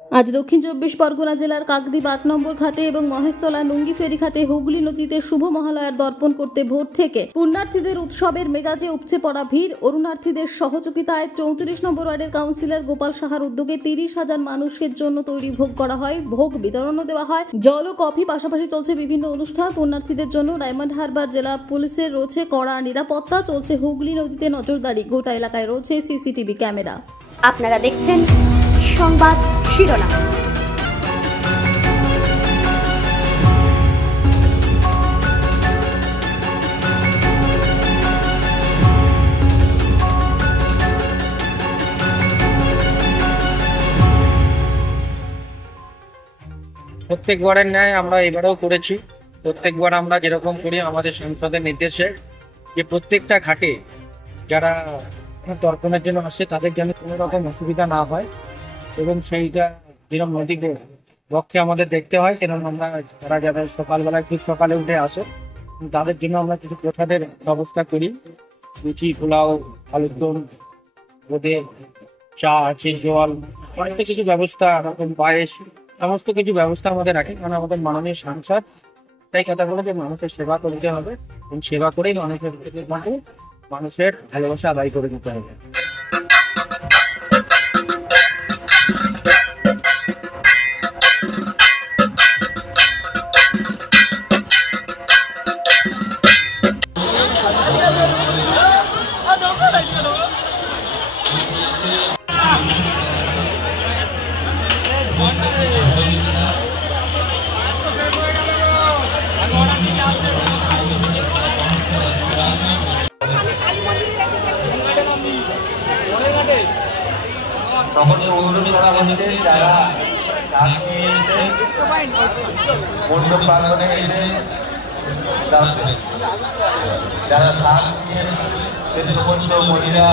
আজ দক্ষিণ চব্বিশ পরগনা জেলার কাকদ্বীপ ৮ নম্বর ঘাটে এবং মহেশতলা নুঙ্গি ফেরি ঘাটে হুগলি নদীতে শুভ মহালয়ার দর্পণ করতে ভোর থেকে পুণ্যার্থীদের উৎসবের মেজাজে উপচে পড়া ভিড়। অরুণার্থীদের সহযোগিতায় 34 নম্বর ওয়ার্ডের কাউন্সিলর গোপাল সাহার উদ্যোগে 30,000 মানুষের জন্য তৈরি ভোগ করা হয়। ভোগ বিতরণও দেওয়া হয়, জল ও কফি। পাশাপাশি চলছে বিভিন্ন অনুষ্ঠান। পুণ্যার্থীদের জন্য ডায়মন্ড হারবার জেলা পুলিশের রয়েছে কড়া নিরাপত্তা। চলছে হুগলি নদীতে নজরদারি। গোটা এলাকায় রয়েছে সিসিটিভি ক্যামেরা। আপনারা দেখছেন সংবাদ শিরোনাম। প্রত্যেকবারের ন্যায় আমরা এবারেও করেছি। প্রত্যেকবার আমরা যেরকম করি আমাদের সংসদের নির্দেশে যে প্রত্যেকটা ঘাটে যারা দর্পণের জন্য আসছে তাদের যেন কোনো রকম অসুবিধা না হয় এবং সেইটা যেরকম নদীকে পক্ষে আমাদের দেখতে হয়। কেন আমরা তারা যারা সকালবেলায় খুব সকালে উঠে আসে তাদের জন্য আমরা কিছু প্রসাদের ব্যবস্থা করি। লুচি, পোলাও, আলুর দম, বোঁদে, চা আছে, জল, অনেকটা কিছু ব্যবস্থা, এরকম পায়েস, সমস্ত কিছু ব্যবস্থা আমাদের রাখে। কারণ আমাদের মাননীয় সাংসদ তাই কথা বলে যে মানুষের সেবা করতে হবে এবং সেবা করেই মানুষের ভালোবাসা আদায় করে দিতে হবে। তখন অনুষ্ঠানে যারা মণ্ডপ প্রাঙ্গনে এসে যারা মহিলা